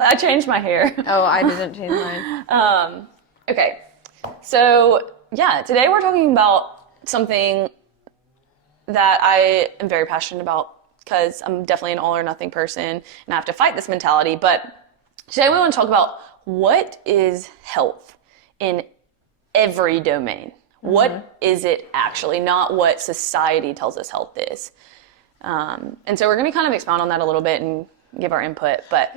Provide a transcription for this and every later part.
I changed my hair. Oh, I didn't change mine. Okay. So, yeah, today we're talking about something that I am very passionate about because I'm definitely an all or nothing person and I have to fight this mentality. But today we want to talk about what is health in every domain. What is it actually, not what society tells us health is. And so we're going to kind of expound on that a little bit and give our input. But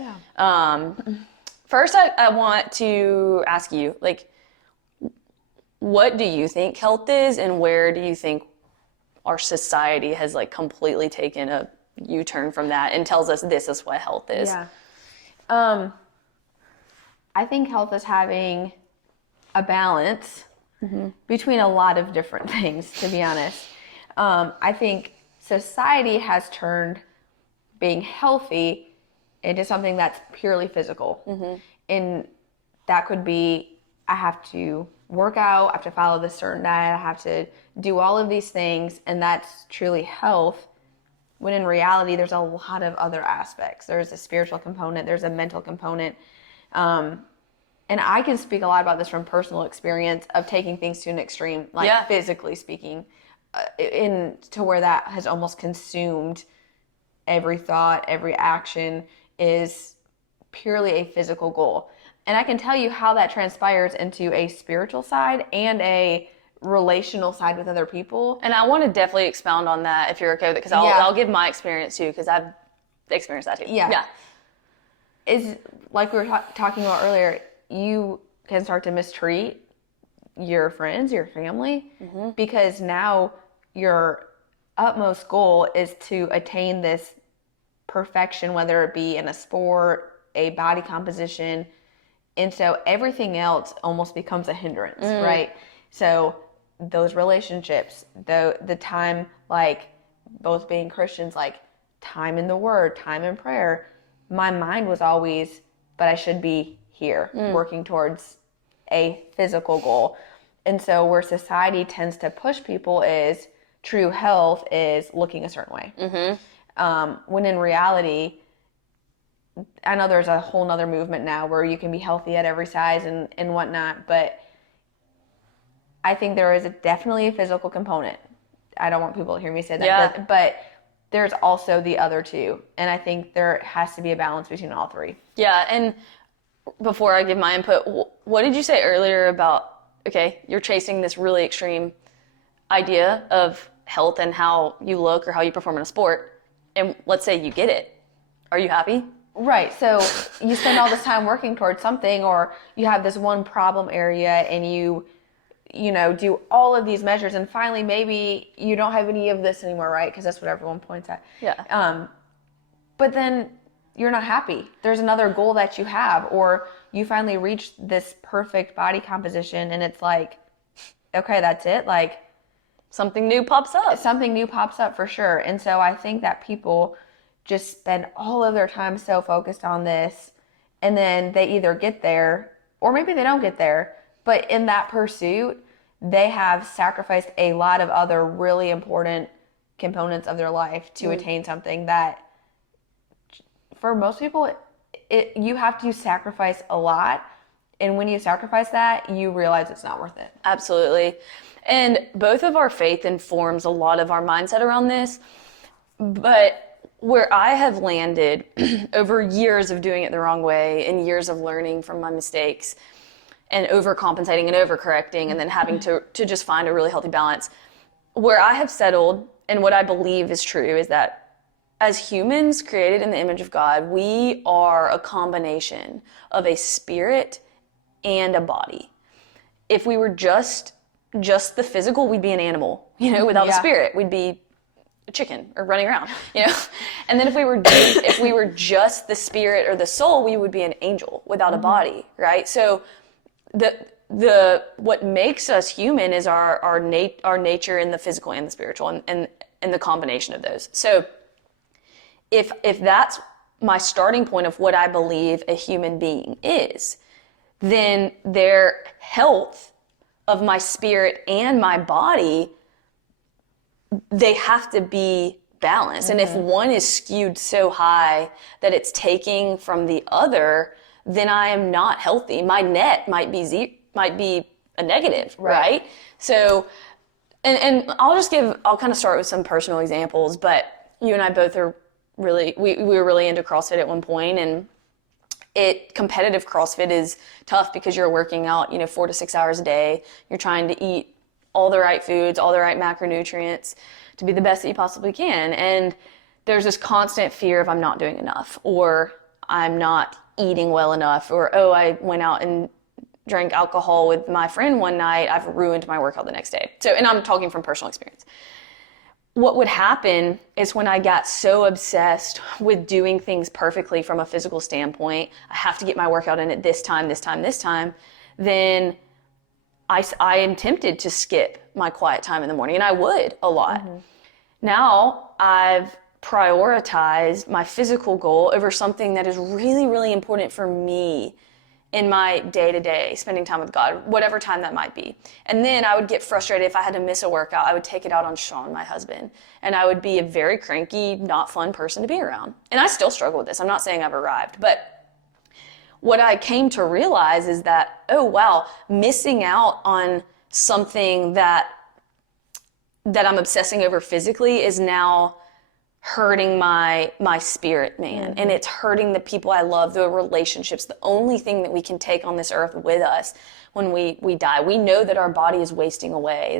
first I want to ask you, like, what do you think health is and where do you think our society has like completely taken a U-turn from that and tells us this is what health is? Yeah. I think health is having a balance between a lot of different things, to be honest. I think society has turned being healthy into something that's purely physical. And that could be, I have to work out, I have to follow this certain diet, I have to do all of these things, and that's truly health. When in reality, there's a lot of other aspects. There's a spiritual component, there's a mental component. And I can speak a lot about this from personal experience of taking things to an extreme, like physically speaking, to where that has almost consumed every thought, every action is purely a physical goal. And I can tell you how that transpires into a spiritual side and a relational side with other people. And I want to definitely expound on that if you're okay with it, because I'll give my experience too, because I've experienced that too. Yeah. Is like we were talking about earlier, you can start to mistreat your friends, your family, because now your utmost goal is to attain this perfection, whether it be in a sport, a body composition. And so everything else almost becomes a hindrance, right? So those relationships, the time, like both being Christians, like time in the Word, time in prayer, my mind was always, but I should be here working towards a physical goal. And so where society tends to push people is true health is looking a certain way. When in reality, I know there's a whole nother movement now where you can be healthy at every size and whatnot, but I think there is definitely a physical component. I don't want people to hear me say that, but there's also the other two. And I think there has to be a balance between all three. Yeah, and before I give my input, what did you say earlier about, okay, you're chasing this really extreme idea of health and how you look or how you perform in a sport, and let's say you get it. Are you happy? Right. So you spend all this time working towards something, or you have this one problem area and you do all of these measures, and finally maybe you don't have any of this anymore, right? Because that's what everyone points at. Yeah. But then you're not happy. There's another goal that you have, or you finally reach this perfect body composition and it's like, okay, that's it. Like something new pops up. Something new pops up for sure. And so I think that people just spend all of their time so focused on this, and then they either get there or maybe they don't get there. But in that pursuit, they have sacrificed a lot of other really important components of their life to attain something that, for most people, you have to sacrifice a lot. And when you sacrifice that, you realize it's not worth it. Absolutely. And both of our faith informs a lot of our mindset around this. But where I have landed over years of doing it the wrong way and years of learning from my mistakes and overcompensating and overcorrecting and then having to just find a really healthy balance, where I have settled and what I believe is true is that as humans created in the image of God, we are a combination of a spirit and a body. If we were just the physical, we'd be an animal, without the spirit, we'd be a chicken or running around, And then if we were just the spirit or the soul, we would be an angel without a body, right? So the what makes us human is our nature in the physical and the spiritual and the combination of those. So if that's my starting point of what I believe a human being is, then their health of my spirit and my body, they have to be balanced. And if one is skewed so high that it's taking from the other, then I am not healthy. My net might be a negative, right? So, and I'll kind of start with some personal examples, but you and I both are really, we were really into CrossFit at one point, and competitive CrossFit is tough because you're working out, 4 to 6 hours a day. You're trying to eat all the right foods, all the right macronutrients to be the best that you possibly can. And there's this constant fear of I'm not doing enough, or I'm not eating well enough, or, oh, I went out and drank alcohol with my friend one night. I've ruined my workout the next day. So, and I'm talking from personal experience. What would happen is when I got so obsessed with doing things perfectly from a physical standpoint, I have to get my workout in at this time, then I am tempted to skip my quiet time in the morning, and I would a lot. Now I've prioritized my physical goal over something that is really, really important for me in my day-to-day, spending time with God, whatever time that might be. And then I would get frustrated if I had to miss a workout. I would take it out on Sean, my husband, and I would be a very cranky, not fun person to be around. And I still struggle with this. I'm not saying I've arrived, but what I came to realize is that, oh wow, missing out on something that I'm obsessing over physically is now hurting my spirit, man. And it's hurting the people I love, the relationships, the only thing that we can take on this earth with us when we die. We know that our body is wasting away,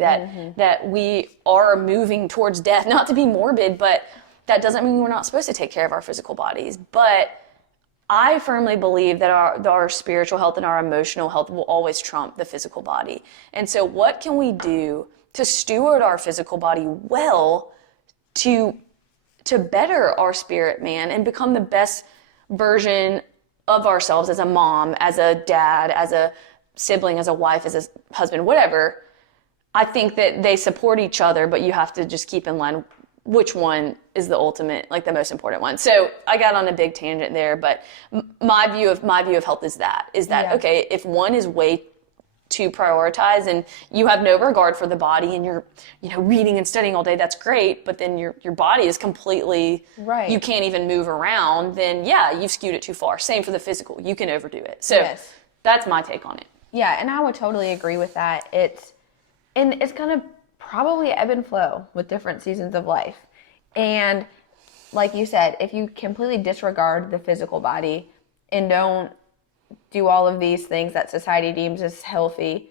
that we are moving towards death, not to be morbid, but that doesn't mean we're not supposed to take care of our physical bodies. But I firmly believe that our spiritual health and our emotional health will always trump the physical body. And so what can we do to steward our physical body well to better our spirit, man, and become the best version of ourselves as a mom, as a dad, as a sibling, as a wife, as a husband, whatever. I think that they support each other, but you have to just keep in line which one is the ultimate, like the most important one. So I got on a big tangent there, but my view of health is that okay, if one is way to prioritize and you have no regard for the body and you're reading and studying all day, that's great, but then your body is completely right, you can't even move around, then yeah, you've skewed it too far. Same for the physical, you can overdo it. So that's my take on it. Yeah, and I would totally agree with that. It's gonna probably ebb and flow with different seasons of life. And like you said, if you completely disregard the physical body and don't do all of these things that society deems as healthy,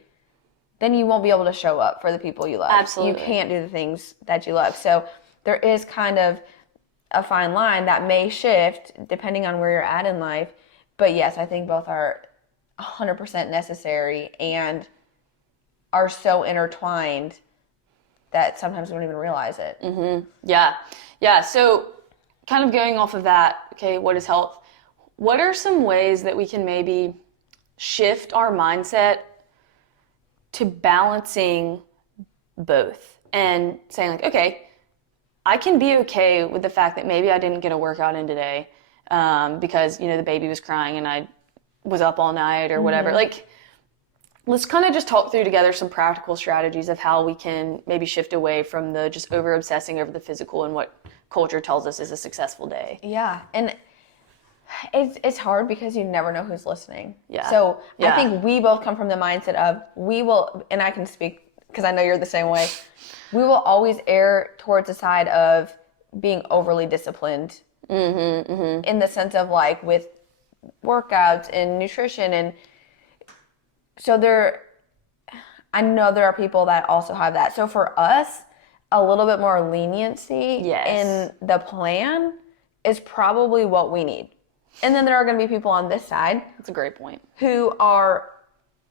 then you won't be able to show up for the people you love. Absolutely. You can't do the things that you love. So there is kind of a fine line that may shift depending on where you're at in life. But yes, I think both are 100% necessary and are so intertwined that sometimes we don't even realize it. Yeah. So kind of going off of that, okay, what is health? What are some ways that we can maybe shift our mindset to balancing both and saying like, okay, I can be okay with the fact that maybe I didn't get a workout in today because, the baby was crying and I was up all night or whatever. Like, let's kind of just talk through together some practical strategies of how we can maybe shift away from the just over obsessing over the physical and what culture tells us is a successful day. Yeah. And it's hard because you never know who's listening. Yeah. So I think we both come from the mindset of we will, and I can speak because I know you're the same way, we will always err towards the side of being overly disciplined in the sense of like with workouts and nutrition. And so I know there are people that also have that. So for us, a little bit more leniency in the plan is probably what we need. And then there are going to be people on this side. That's a great point. Who are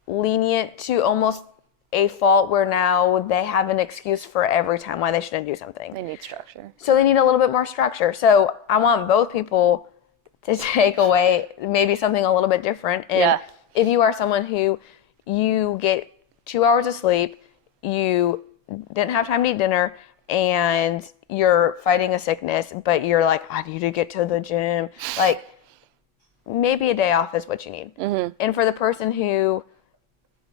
lenient to almost a fault where now they have an excuse for every time why they shouldn't do something. They need structure. So they need a little bit more structure. So I want both people to take away maybe something a little bit different. And if you are someone who you get 2 hours of sleep, you didn't have time to eat dinner, and you're fighting a sickness, but you're like, I need to get to the gym. Like, maybe a day off is what you need. And for the person who,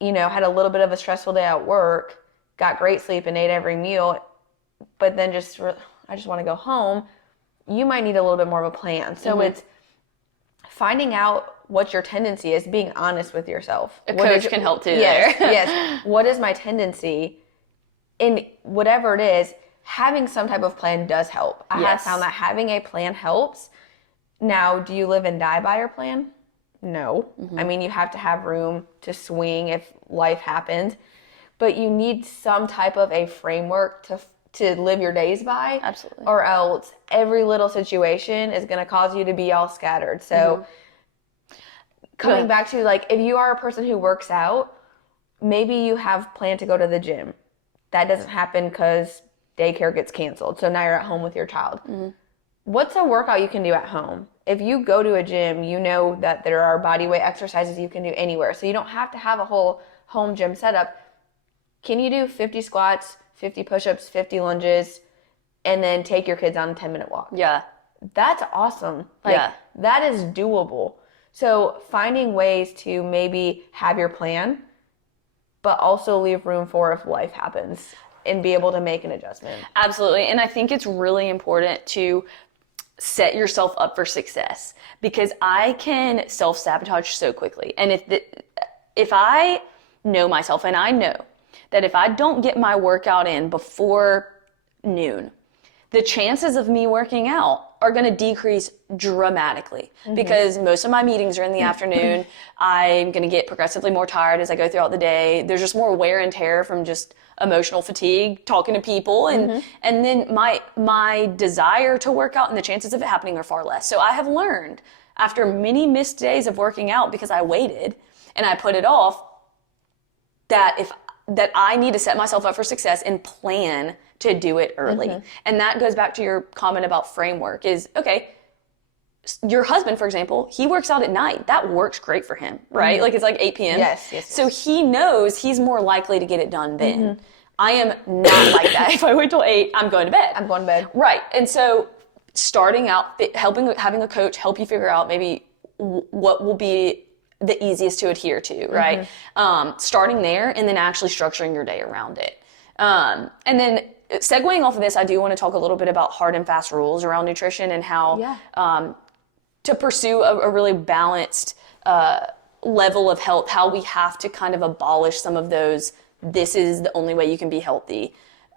had a little bit of a stressful day at work, got great sleep and ate every meal, but then just I just want to go home, you might need a little bit more of a plan. So it's finding out what your tendency is, being honest with yourself. A coach can help too. Yes, there. yes. What is my tendency? In whatever it is, having some type of plan does help. I have found that having a plan helps. Now, do you live and die by your plan? No. I mean, you have to have room to swing if life happens, but you need some type of a framework to live your days by. Absolutely. Or else every little situation is going to cause you to be all scattered. So coming back to, like, if you are a person who works out, maybe you have planned to go to the gym. That doesn't happen because daycare gets canceled. So now you're at home with your child. What's a workout you can do at home? If you go to a gym, you know that there are body weight exercises you can do anywhere. So you don't have to have a whole home gym setup. Can you do 50 squats, 50 push-ups, 50 lunges, and then take your kids on a 10-minute walk? Yeah. That's awesome. Like, that is doable. So finding ways to maybe have your plan, but also leave room for if life happens and be able to make an adjustment. Absolutely. And I think it's really important to set yourself up for success, because I can self-sabotage so quickly. And if I know myself, and I know that if I don't get my workout in before noon, the chances of me working out are going to decrease dramatically, because most of my meetings are in the afternoon. I'm going to get progressively more tired as I go throughout the day. There's just more wear and tear from just emotional fatigue, talking to people, and then my desire to work out and the chances of it happening are far less. So I have learned, after many missed days of working out because I waited and I put it off, that I need to set myself up for success and plan to do it early. And that goes back to your comment about framework is, okay, your husband, for example, he works out at night. That works great for him, right? Like, it's like 8 p.m. Yes. So he knows he's more likely to get it done then. I am not like that. If I wait till 8, I'm going to bed. Right. And so starting out, having a coach help you figure out maybe what will be the easiest to adhere to, right? Starting there and then actually structuring your day around it. And then segueing off of this, I do want to talk a little bit about hard and fast rules around nutrition and how to pursue a really balanced level of health, how we have to kind of abolish some of those, this is the only way you can be healthy.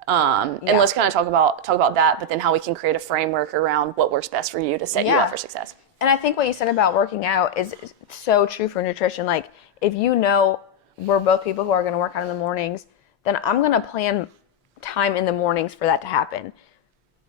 And let's kind of talk about that, but then how we can create a framework around what works best for you to set you up for success. And I think what you said about working out is so true for nutrition. Like, if you know we're both people who are going to work out in the mornings, then I'm going to plan time in the mornings for that to happen.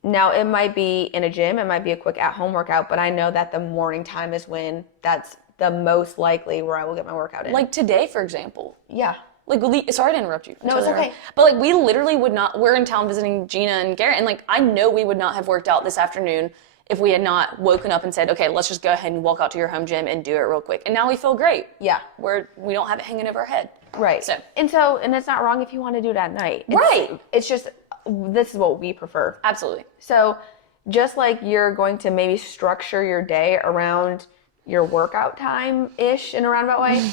Now, it might be in a gym, it might be a quick at-home workout, but I know that the morning time is when that's the most likely where I will get my workout in. Like today, for example. Yeah. Like, sorry to interrupt you. No, it's okay. But like, we literally would not, we're in town visiting Gina and Garrett, and like, I know we would not have worked out this afternoon if we had not woken up and said, okay, let's just go ahead and walk out to your home gym and do it real quick. And now we feel great. Yeah. We don't have it hanging over our head. Right. And it's not wrong if you want to do it at night. It's just, this is what we prefer. Absolutely. So just like you're going to maybe structure your day around your workout time-ish in a roundabout way,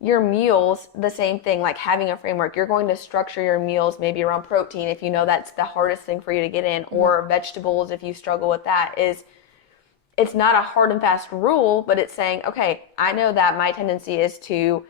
your meals, the same thing, like having a framework. You're going to structure your meals maybe around protein if you know that's the hardest thing for you to get in, or vegetables if you struggle with that. It's not a hard and fast rule, but it's saying, okay, I know that my tendency is to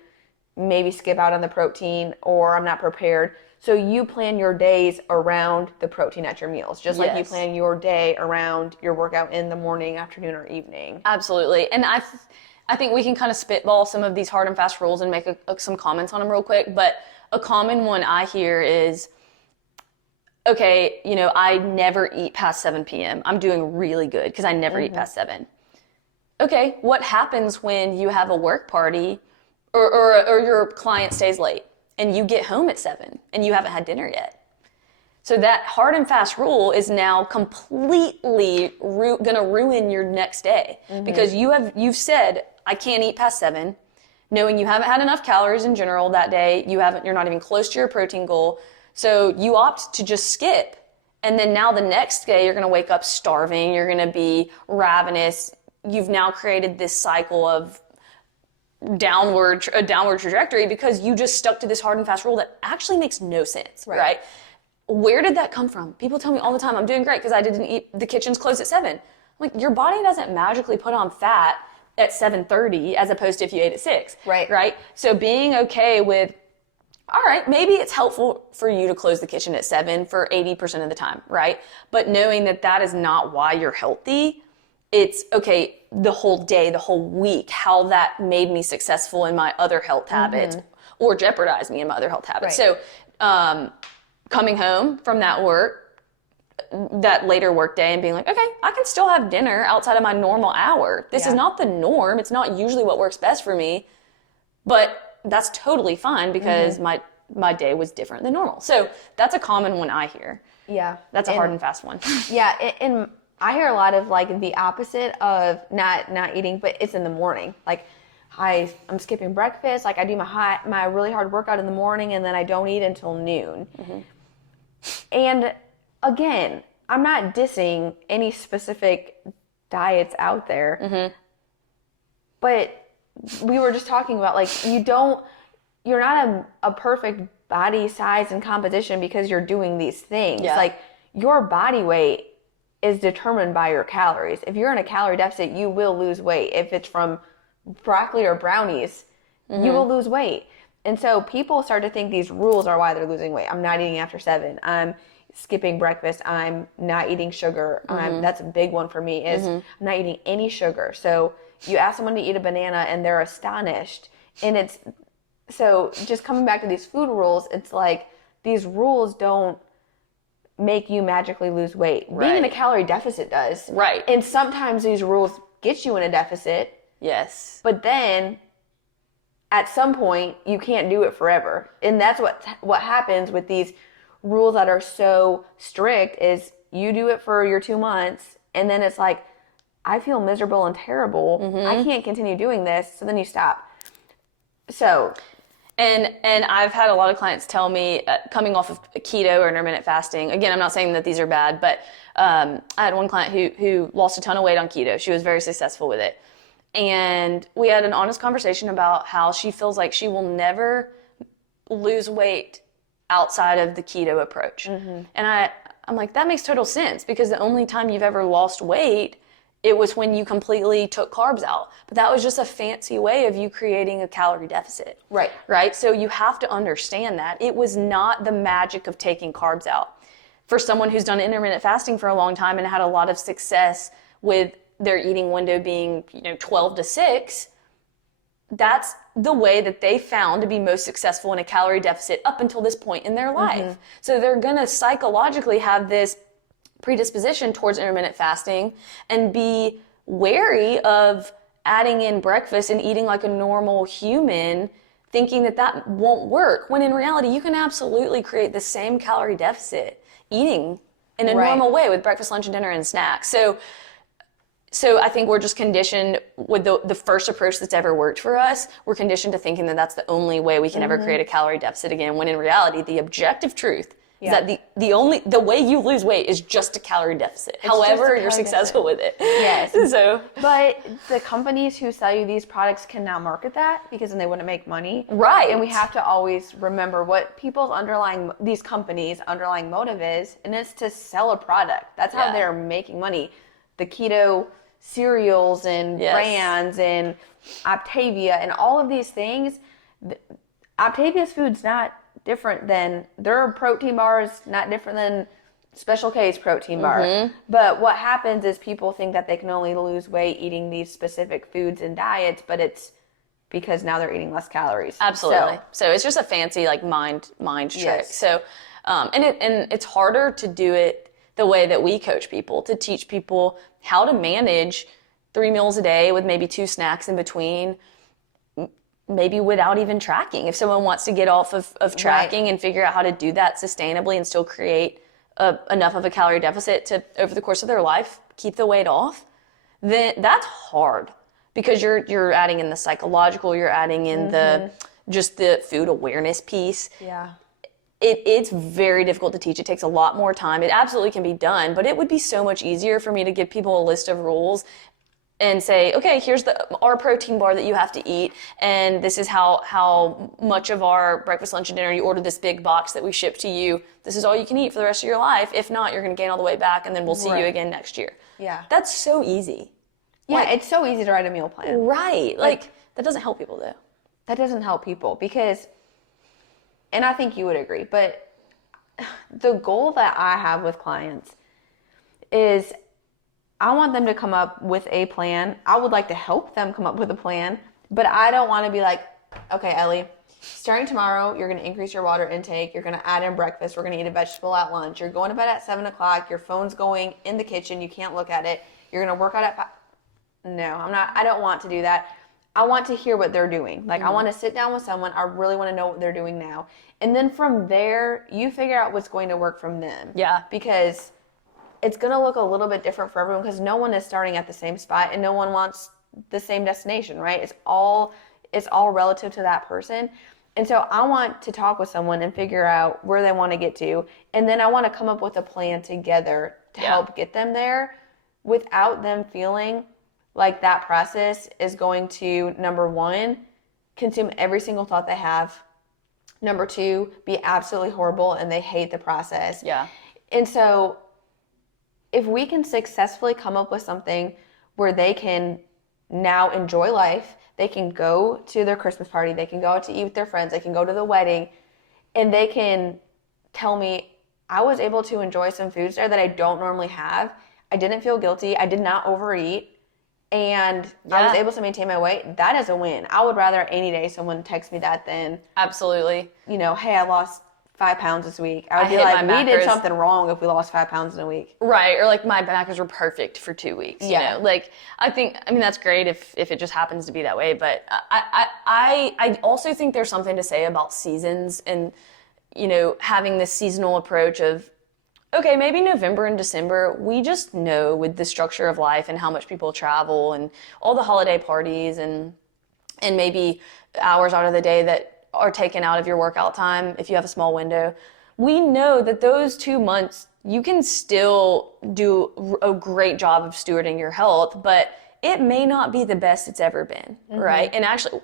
maybe skip out on the protein, or I'm not prepared. So you plan your days around the protein at your meals, just like you plan your day around your workout in the morning, afternoon, or evening. Absolutely. And I think we can kind of spitball some of these hard and fast rules and make some comments on them real quick. But a common one I hear is, okay, I never eat past 7 p.m. I'm doing really good because I never eat past 7. Okay, what happens when you have a work party or your client stays late and you get home at 7 and you haven't had dinner yet? So that hard and fast rule is now completely going to ruin your next day, because you've said, I can't eat past 7, knowing you haven't had enough calories in general that day. You're not even close to your protein goal. So you opt to just skip. And then now the next day you're going to wake up starving. You're going to be ravenous. You've now created this cycle of a downward trajectory because you just stuck to this hard and fast rule that actually makes no sense, right? where did that come from? People tell me all the time, I'm doing great because I didn't eat, the kitchen's closed at 7. I'm like, your body doesn't magically put on fat at 7:30 as opposed to if you ate at 6. Right? So being okay with, all right, maybe it's helpful for you to close the kitchen at 7 for 80% of the time, right? But knowing that that is not why you're healthy, it's okay, the whole day, the whole week, how that made me successful in my other health habits or jeopardized me in my other health habits. Right. So coming home from that later work day and being like, okay, I can still have dinner outside of my normal hour. This is not the norm. It's not usually what works best for me, but that's totally fine because my day was different than normal. So that's a common one I hear. Yeah. That's a hard and fast one. Yeah. And I hear a lot of like the opposite of not eating, but it's in the morning. Like I'm skipping breakfast. Like I do my really hard workout in the morning and then I don't eat until noon. And again, I'm not dissing any specific diets out there, but we were just talking about like you're not a perfect body size and composition because you're doing these things. Yeah. Like your body weight is determined by your calories. If you're in a calorie deficit, you will lose weight. If it's from broccoli or brownies, you will lose weight. And so people start to think these rules are why they're losing weight. I'm not eating after 7. I'm skipping breakfast. I'm not eating sugar. That's a big one for me is I'm not eating any sugar. So you ask someone to eat a banana and they're astonished. And so just coming back to these food rules, it's like these rules don't make you magically lose weight. Right. Being in a calorie deficit does. Right. And sometimes these rules get you in a deficit. Yes. But then at some point you can't do it forever. And that's what happens with these rules that are so strict is you do it for your 2 months and then it's like, I feel miserable and terrible. I can't continue doing this. So then you stop. So, and I've had a lot of clients tell me coming off of keto or intermittent fasting, again, I'm not saying that these are bad, but I had one client who lost a ton of weight on keto. She was very successful with it. And we had an honest conversation about how she feels like she will never lose weight outside of the keto approach. And I'm like, that makes total sense because the only time you've ever lost weight, it was when you completely took carbs out. But that was just a fancy way of you creating a calorie deficit. Right? So you have to understand that. It was not the magic of taking carbs out. For someone who's done intermittent fasting for a long time and had a lot of success with their eating window being, 12 to 6, that's the way that they found to be most successful in a calorie deficit up until this point in their life. So they're going to psychologically have this predisposition towards intermittent fasting and be wary of adding in breakfast and eating like a normal human, thinking that won't work, when in reality you can absolutely create the same calorie deficit eating in a normal way with breakfast, lunch, and dinner and snacks. So I think we're just conditioned with the first approach that's ever worked for us. We're conditioned to thinking that that's the only way we can ever create a calorie deficit again, when in reality the objective truth is that the way you lose weight is just a calorie deficit. However, you're successful with it. Yes. So, but the companies who sell you these products cannot market that because then they wouldn't make money. Right. And we have to always remember what these companies' underlying motive is, and it's to sell a product. That's how they're making money. The keto cereals and brands and Optavia and all of these things. Optavia's food's not different than their protein bars, not different than Special K's protein bar. But what happens is people think that they can only lose weight eating these specific foods and diets, but it's because now they're eating less calories. Absolutely. So it's just a fancy like mind trick. Yes. So and it's harder to do it the way that we coach people, to teach people how to manage 3 meals a day with maybe 2 snacks in between, maybe without even tracking. If someone wants to get off of tracking and figure out how to do that sustainably and still create enough of a calorie deficit to, over the course of their life, keep the weight off, then that's hard because you're adding in the psychological, you're adding in the food awareness piece. Yeah. It's very difficult to teach. It takes a lot more time. It absolutely can be done, but it would be so much easier for me to give people a list of rules and say, okay, here's our protein bar that you have to eat, and this is how much of our breakfast, lunch, and dinner. You order this big box that we ship to you. This is all you can eat for the rest of your life. If not, you're going to gain all the weight back, and then we'll see you again next year. Yeah. That's so easy. Yeah, it's so easy to write a meal plan. Right. Like that doesn't help people, though. That doesn't help people because, and I think you would agree, but the goal that I have with clients is I want them to come up with a plan. I would like to help them come up with a plan, but I don't want to be like, okay, Ellie, starting tomorrow, you're going to increase your water intake. You're going to add in breakfast. We're going to eat a vegetable at lunch. You're going to bed at 7 o'clock. Your phone's going in the kitchen. You can't look at it. You're going to work out at 5. No, I don't want to do that. I want to hear what they're doing. Like, I want to sit down with someone. I really want to know what they're doing now. And then from there, you figure out what's going to work from them. Yeah. Because it's going to look a little bit different for everyone because no one is starting at the same spot and no one wants the same destination, right? It's all relative to that person. And so I want to talk with someone and figure out where they want to get to. And then I want to come up with a plan together to help get them there without them feeling like that process is going to, number one, consume every single thought they have. Number two, be absolutely horrible and they hate the process. Yeah. And so if we can successfully come up with something where they can now enjoy life, they can go to their Christmas party, they can go out to eat with their friends, they can go to the wedding, and they can tell me, I was able to enjoy some foods there that I don't normally have. I didn't feel guilty. I did not overeat. And I was able to maintain my weight. That is a win. I would rather any day someone text me that than, absolutely, you know, hey, I lost 5 pounds this week. I would be like, we did something wrong if we lost 5 pounds in a week. Right. Or like my macros were perfect for 2 weeks. You know, like I mean, that's great if it just happens to be that way. But I also think there's something to say about seasons and, you know, having this seasonal approach of, okay, maybe November and December, we just know with the structure of life and how much people travel and all the holiday parties and maybe hours out of the day that are taken out of your workout time if you have a small window. We know that those 2 months, you can still do a great job of stewarding your health, but it may not be the best it's ever been, right? And actually,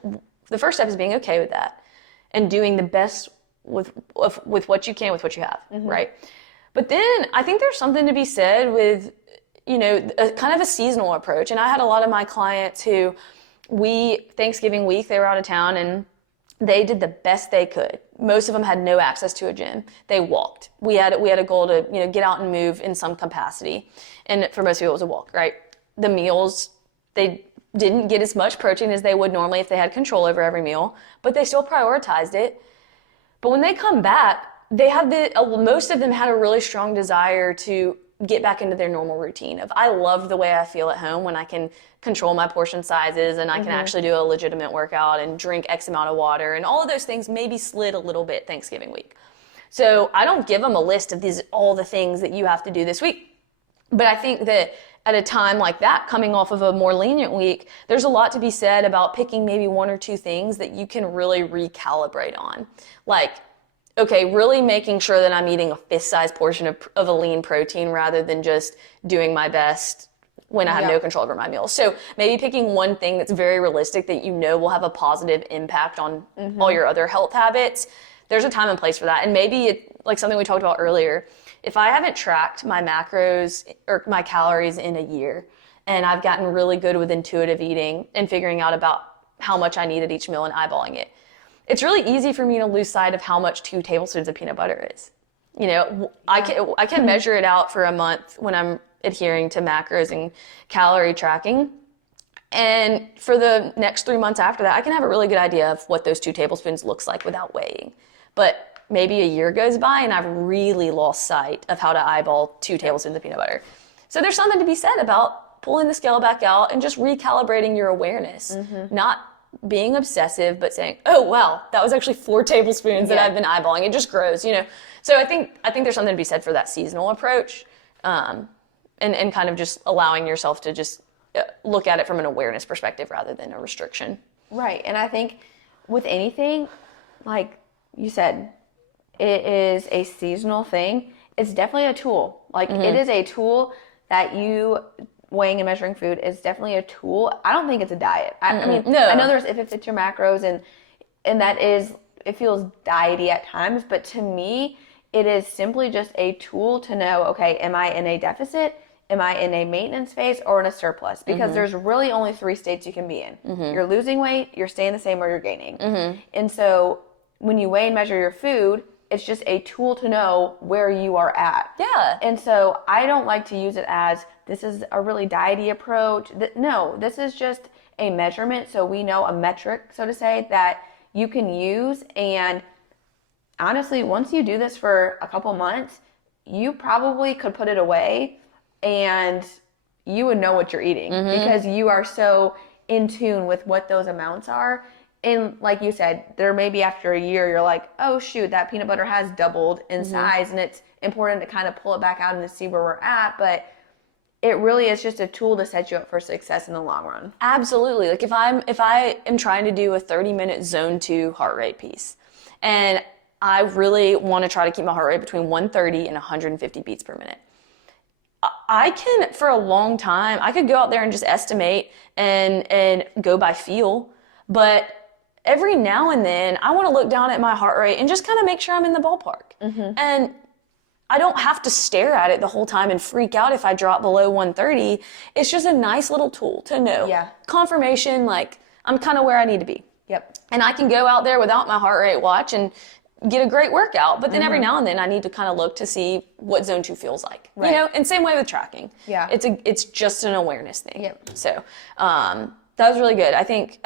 the first step is being okay with that and doing the best with what you can with what you have, right? But then I think there's something to be said with, you know, kind of a seasonal approach. And I had a lot of my clients who Thanksgiving week, they were out of town and they did the best they could. Most of them had no access to a gym. They walked. We had a goal to, you know, get out and move in some capacity. And for most people it was a walk, right? The meals, they didn't get as much protein as they would normally if they had control over every meal, but they still prioritized it. But when they come back, most of them had a really strong desire to get back into their normal routine of, I love the way I feel at home when I can control my portion sizes and I can actually do a legitimate workout and drink X amount of water, and all of those things maybe slid a little bit Thanksgiving week. So I don't give them a list of all the things that you have to do this week. But I think that at a time like that, coming off of a more lenient week, there's a lot to be said about picking maybe 1 or 2 things that you can really recalibrate on. Like, okay, really making sure that I'm eating a fist-sized portion of a lean protein rather than just doing my best when I have no control over my meals. So maybe picking one thing that's very realistic that you know will have a positive impact on all your other health habits. There's a time and place for that. And maybe like something we talked about earlier, if I haven't tracked my macros or my calories in a year and I've gotten really good with intuitive eating and figuring out about how much I need at each meal and eyeballing it, it's really easy for me to lose sight of how much 2 tablespoons of peanut butter is. You know, I can measure it out for a month when I'm adhering to macros and calorie tracking. And for the next 3 months after that, I can have a really good idea of what those 2 tablespoons looks like without weighing. But maybe a year goes by and I've really lost sight of how to eyeball 2 tablespoons of peanut butter. So there's something to be said about pulling the scale back out and just recalibrating your awareness, not being obsessive, but saying, oh, wow, that was actually 4 tablespoons that I've been eyeballing. It just grows, you know? So I think there's something to be said for that seasonal approach, and kind of just allowing yourself to just look at it from an awareness perspective rather than a restriction. Right. And I think with anything, like you said, it is a seasonal thing. It's definitely a tool. Like it is a tool that you weighing and measuring food is definitely a tool. I don't think it's a diet. I mean, No. I know there's if it fits your macros and that is, it feels diety at times, but to me, it is simply just a tool to know, okay, am I in a deficit? Am I in a maintenance phase or in a surplus? Because there's really only 3 states you can be in. You're losing weight, you're staying the same, or you're gaining. And so when you weigh and measure your food, it's just a tool to know where you are at. Yeah. And so I don't like to use it as this is a really diety approach. No, this is just a measurement. So we know a metric, so to say, that you can use. And honestly, once you do this for a couple months, you probably could put it away and you would know what you're eating because you are so in tune with what those amounts are. And like you said, there may be after a year, you're like, oh shoot, that peanut butter has doubled in size, and it's important to kind of pull it back out and to see where we're at. But it really is just a tool to set you up for success in the long run. Absolutely. Like if I am trying to do a 30-minute zone 2 heart rate piece, and I really want to try to keep my heart rate between 130 and 150 beats per minute. I can, for a long time, I could go out there and just estimate and go by feel, but every now and then I want to look down at my heart rate and just kind of make sure I'm in the ballpark. And I don't have to stare at it the whole time and freak out if I drop below 130. It's just a nice little tool to know. Yeah. Confirmation, like I'm kind of where I need to be. Yep. And I can go out there without my heart rate watch and get a great workout. But then every now and then I need to kind of look to see what zone 2 feels like. Right. You know, and same way with tracking. Yeah. It's just an awareness thing. Yep. So that was really good. I think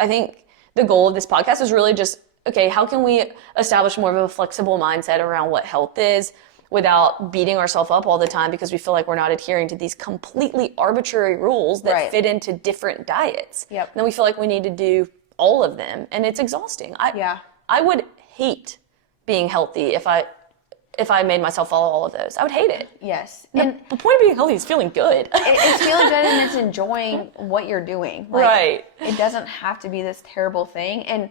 the goal of this podcast is really just, okay, how can we establish more of a flexible mindset around what health is without beating ourselves up all the time because we feel like we're not adhering to these completely arbitrary rules that fit into different diets. Yep. And then we feel like we need to do all of them, and it's exhausting. I would hate being healthy if I made myself follow all of those. I would hate it. Yes. And the point of being healthy is feeling good. It's feeling good and it's enjoying what you're doing. Like, right. It doesn't have to be this terrible thing. And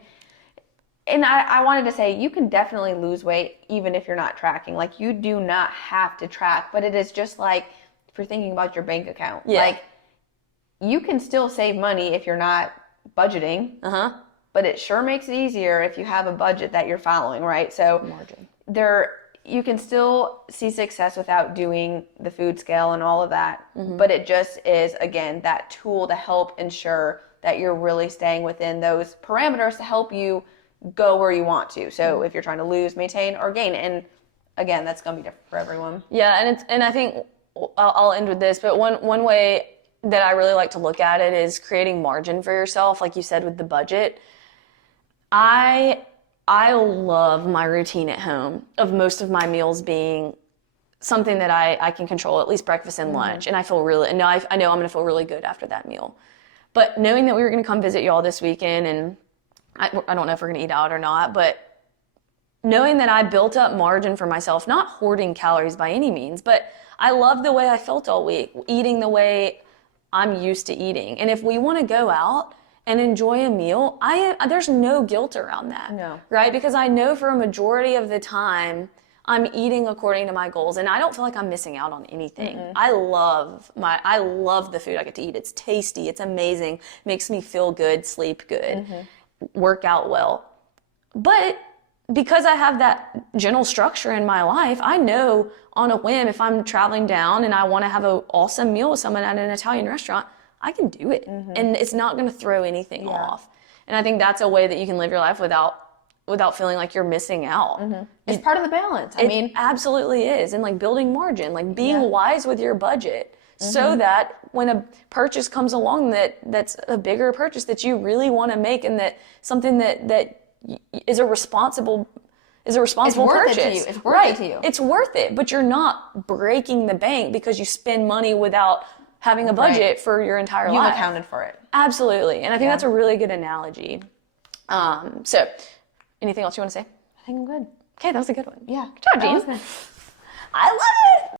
I wanted to say, you can definitely lose weight even if you're not tracking. Like, you do not have to track, but it is just like, if you're thinking about your bank account, like, you can still save money if you're not budgeting, but it sure makes it easier if you have a budget that you're following, right? So Margin. you can still see success without doing the food scale and all of that, but it just is, again, that tool to help ensure that you're really staying within those parameters to help you go where you want to. So if you're trying to lose, maintain, or gain, and again, that's going to be different for everyone. Yeah, and I think I'll end with this, but one way that I really like to look at it is creating margin for yourself, like you said with the budget. I love my routine at home of most of my meals being something that I can control, at least breakfast and lunch, and I feel really, and I know I'm going to feel really good after that meal. But knowing that we were going to come visit y'all this weekend, and I don't know if we're going to eat out or not, but knowing that I built up margin for myself, not hoarding calories by any means, but I love the way I felt all week, eating the way I'm used to eating. And if we want to go out and enjoy a meal, there's no guilt around that. No. Right? Because I know for a majority of the time, I'm eating according to my goals, and I don't feel like I'm missing out on anything. I love the food I get to eat. It's tasty, it's amazing, makes me feel good, sleep good, work out well. But because I have that general structure in my life, I know on a whim, if I'm traveling down and I want to have an awesome meal with someone at an Italian restaurant, I can do it. And it's not going to throw anything off. And I think that's a way that you can live your life without feeling like you're missing out. It's part of the balance. I mean, it absolutely is. And like building margin, like being wise with your budget so that when a purchase comes along that's a bigger purchase that you really want to make, and that something that is a responsible purchase. It's worth it to you. It's worth it to you. It's worth it, but you're not breaking the bank because you spend money without having a budget for your entire life. You've accounted for it. Absolutely. And I think that's a really good analogy. So anything else you want to say? I think I'm good. Okay, that was a good one. Yeah. Good job, Jean. I love it.